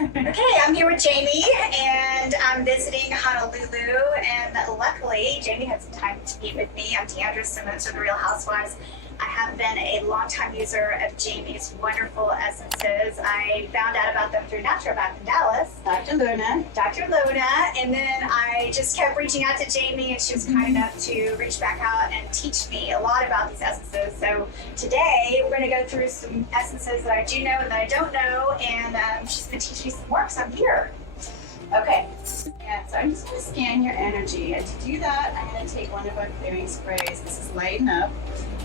Okay, I'm here with Jayme, and I'm visiting Honolulu, and luckily, Jayme had some time to meet with me. I'm Dandra Simmons from the Real Housewives. I have been a longtime user of Jayme's wonderful essences. I found out about them through naturopath in Dallas, Dr. Luna, and then I just kept reaching out to Jayme, and she was kind enough to reach back out and teach me a lot about these essences. So today, we're going to go through some essences that I do know and that I don't know, and she's going to teach me some work, so I'm here. Okay, yeah, so I'm just going to scan your energy, and to do that, I'm going to take one of our clearing sprays. This is Lighten Up,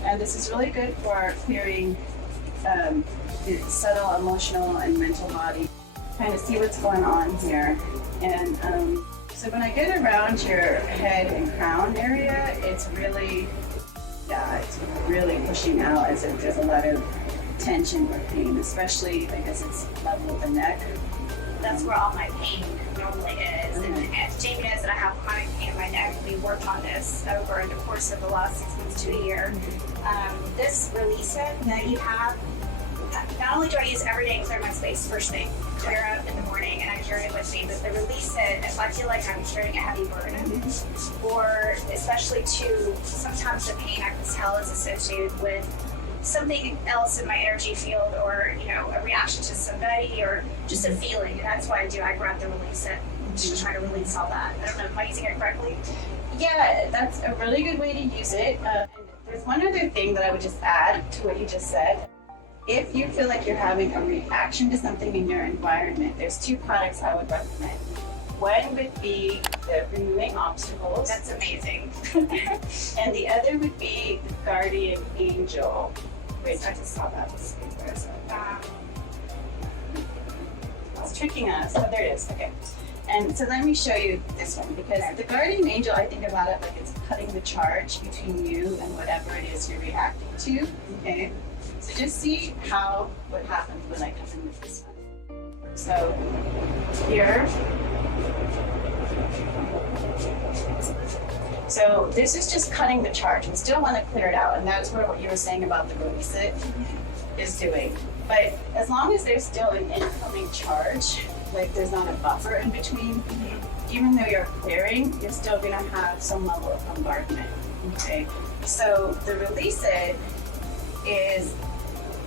and this is really good for clearing the subtle emotional and mental body. Kind of see what's going on here. And so when I get around your head and crown area, it's really pushing out as if there's a lot of tension or pain, especially because it's level of the neck. That's where all my pain normally is. And Jayme knows that I have chronic pain in my neck. We worked on this over the course of the last 6 months to a year. This release it that you have, not only do I use every day to clear my space first thing, clear up in the morning, and I carry it with me, but the release it, if I feel like I'm carrying a heavy burden, or especially too, sometimes the pain I can tell is associated with something else in my energy field, or a reaction to somebody, or just a feeling. And that's why I grab the release it to try to release all that. I don't know, am I using it correctly? Yeah, that's a really good way to use it. And there's one other thing that I would just add to what you just said. If you feel like you're having a reaction to something in your environment, there's 2 products I would recommend. One would be the Removing Obstacles. That's amazing. And the other would be the Guardian Angel. Wait, I just saw that. It's tricking us. Oh, there it is. Okay. And so let me show you this one, because the Guardian Angel, I think about it like it's cutting the charge between you and whatever it is you're reacting to. Okay. So just see what happens when I come in with this one. So here. So this is just cutting the charge. We still want to clear it out, and that's what you were saying about the release it is doing. But as long as there's still an incoming charge, like there's not a buffer in between, even though you're clearing, you're still going to have some level of bombardment. Okay. So the release it is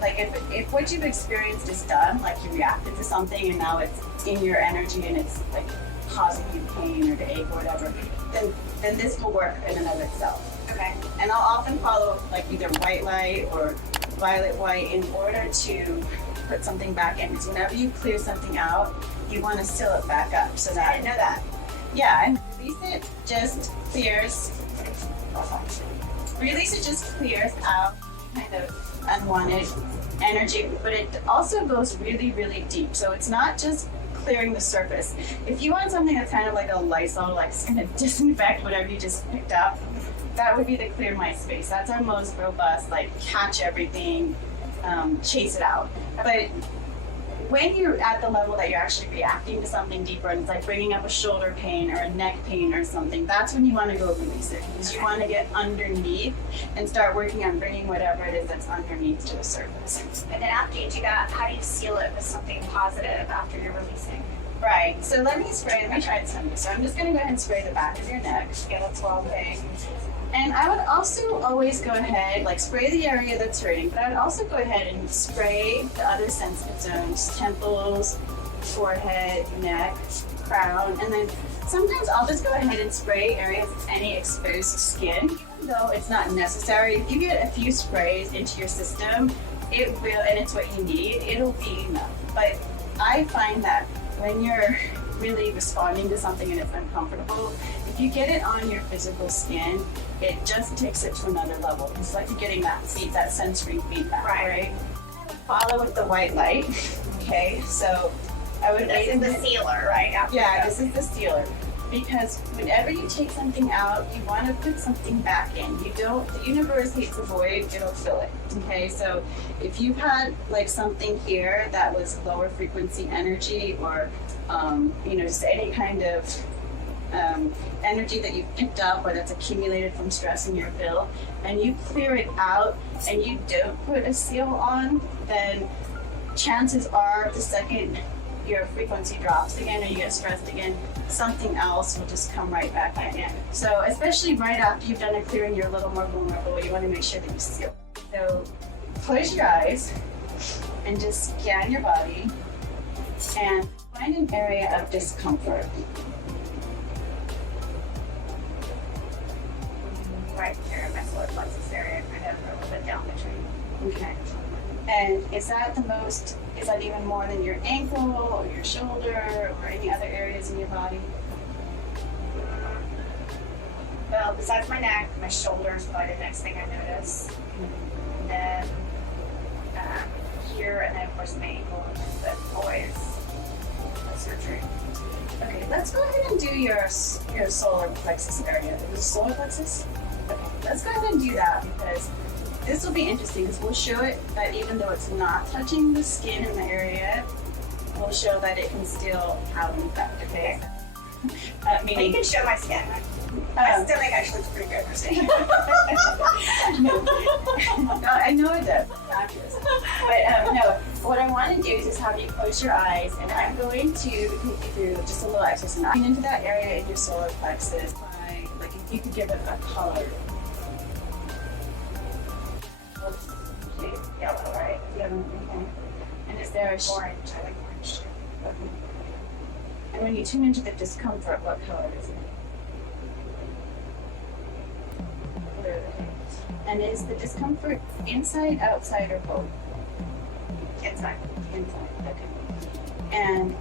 like if what you've experienced is done, like you reacted to something and now it's in your energy and it's like causing you pain or the ache or whatever, then this will work in and of itself. Okay. And I'll often follow like either white light or violet white in order to put something back in. Because whenever you clear something out, you want to seal it back up so that. I didn't know that. Yeah, and release it just clears. Release it just clears out kind of unwanted energy, but it also goes really, really deep. So it's not just clearing the surface. If you want something that's kind of like a Lysol, like it's gonna disinfect whatever you just picked up, that would be the Clear My Space. That's our most robust, like catch everything, chase it out. But when you're at the level that you're actually reacting to something deeper, and it's like bringing up a shoulder pain or a neck pain or something, that's when you want to go release it, because you want to get underneath and start working on bringing whatever it is that's underneath to the surface. And then after you do that, how do you seal it with something positive after you're releasing? Right, so let me try something. So I'm just going to go ahead and spray the back of your neck. Yeah, that's well thing. And I would also always go ahead, like spray the area that's hurting, but I would also go ahead and spray the other sensitive zones, temples, forehead, neck, crown, and then sometimes I'll just go ahead and spray areas of any exposed skin. Even though it's not necessary, if you get a few sprays into your system, it will, and it's what you need, it'll be enough. But I find that when you're really responding to something and it's uncomfortable, if you get it on your physical skin, it just takes it to another level. It's like you're getting that sensory feedback, right? Follow with the white light. Okay, so I would. This is the sealer, right? Yeah, this is the sealer. Because whenever you take something out, you want to put something back in. The universe hates a void, it'll fill it. Okay, so if you've had like something here that was lower frequency energy, or just any kind of energy that you've picked up or that's accumulated from stress in your field, and you clear it out and you don't put a seal on, then chances are the second your frequency drops again or you get stressed again, something else will just come right back in. So especially right after you've done a clearing, you're a little more vulnerable. You want to make sure that you seal. So close your eyes and just scan your body and find an area of discomfort. Right here in my solar plexus area, kind of a little bit down the tree. Okay. And is that even more than your ankle or your shoulder or any other areas in your body? Well, besides my neck, my shoulder is probably the next thing I notice. And then here, and then of course my ankle, but always a surgery. Okay, let's go ahead and do your solar plexus area. Is it solar plexus? Okay, let's go ahead and do that because this will be interesting because we'll show it that even though it's not touching the skin in the area, we'll show that it can still have an effect, okay? And you can show my skin. My stomach actually looks pretty good for seeing. No, I know it does. But no, what I want to do is just have you close your eyes and I'm going to take you through just a little exercise. Going into that area in your solar plexus by, like if you could give it a color. Yellow, right? Yellow, okay. And is there a Orange. I like orange too. Okay. And when you tune into the discomfort, what color is it? Blue. And is the discomfort inside, outside, or both? Inside. Inside, okay. And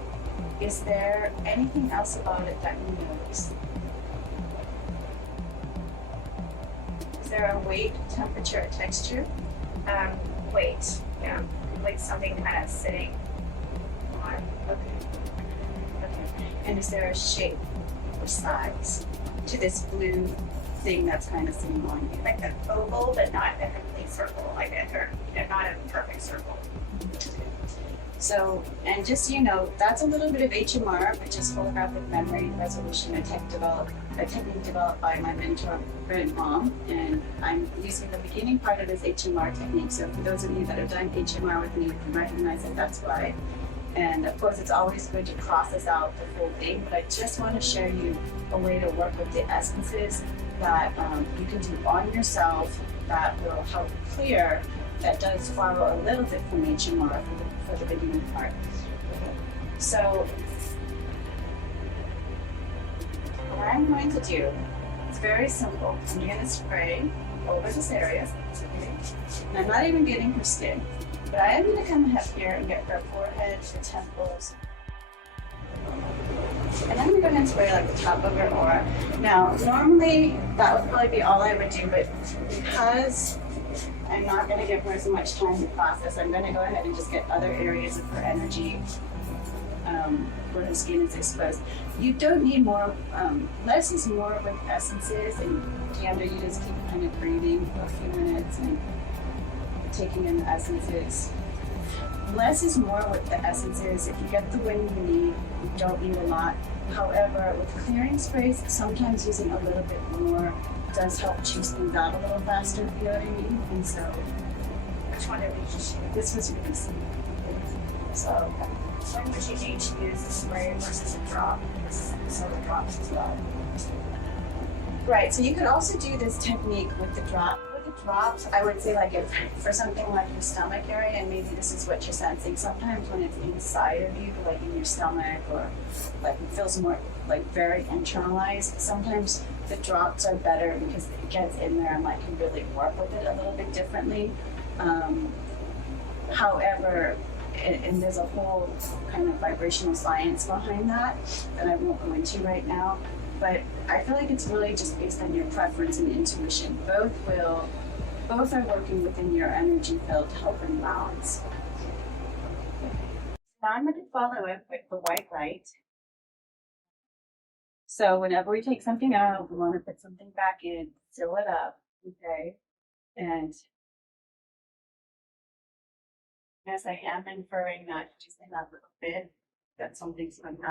is there anything else about it that you notice? Is there a weight, temperature, or texture? Weight. Yeah. Like something kind of sitting on. Okay. And is there a shape or size to this blue thing that's kind of sitting on you? Like an oval, but not a complete circle. Like not a perfect circle. So, and just so you know, that's a little bit of HMR, which is Holographic Memory Resolution, a technique developed by my mentor, Brent Baum, and I'm using the beginning part of this HMR technique. So for those of you that have done HMR with me, you can recognize that that's why. And of course, it's always good to process out the full thing, but I just want to share you a way to work with the essences that you can do on yourself that will help clear, that does follow a little bit from HMR for the beginning part. So what I'm going to do is very simple. I'm going to spray over this area. Okay? And I'm not even getting her skin, but I am going to come up here and get her forehead, her temples. And I'm going to go ahead and spray like the top of her aura. Now, normally that would probably be all I would do, but because I'm not going to give her as much time to process, I'm going to go ahead and just get other areas of her energy where her skin is exposed. You don't need more, less is more with essences, and Dandra, you just keep kind of breathing for a few minutes and taking in the essences. Less is more with the essences. If you get the wind you need, you don't need a lot. However, with clearing sprays, sometimes using a little bit more does help choose things out a little faster, if you know what I mean? And so, Which one did we just use? this was really simple. So, When would you need to use a spray versus a drop? Because soda drops as well. right, so you could also do this technique with the drop. With the drops, I would say like if for something like your stomach area, and maybe this is what you're sensing, sometimes when it's inside of you, like in your stomach, or like it feels more like very internalized, sometimes the drops are better because it gets in there and like can really work with it a little bit differently. However, and there's a whole kind of vibrational science behind that I won't go into right now. But I feel like it's really just based on your preference and intuition. Both are working within your energy field to help in balance. Now I'm going to follow it with the white light. So whenever we take something out, we want to put something back in, seal it up, okay? And as I am inferring that just in that little bit, that something's going to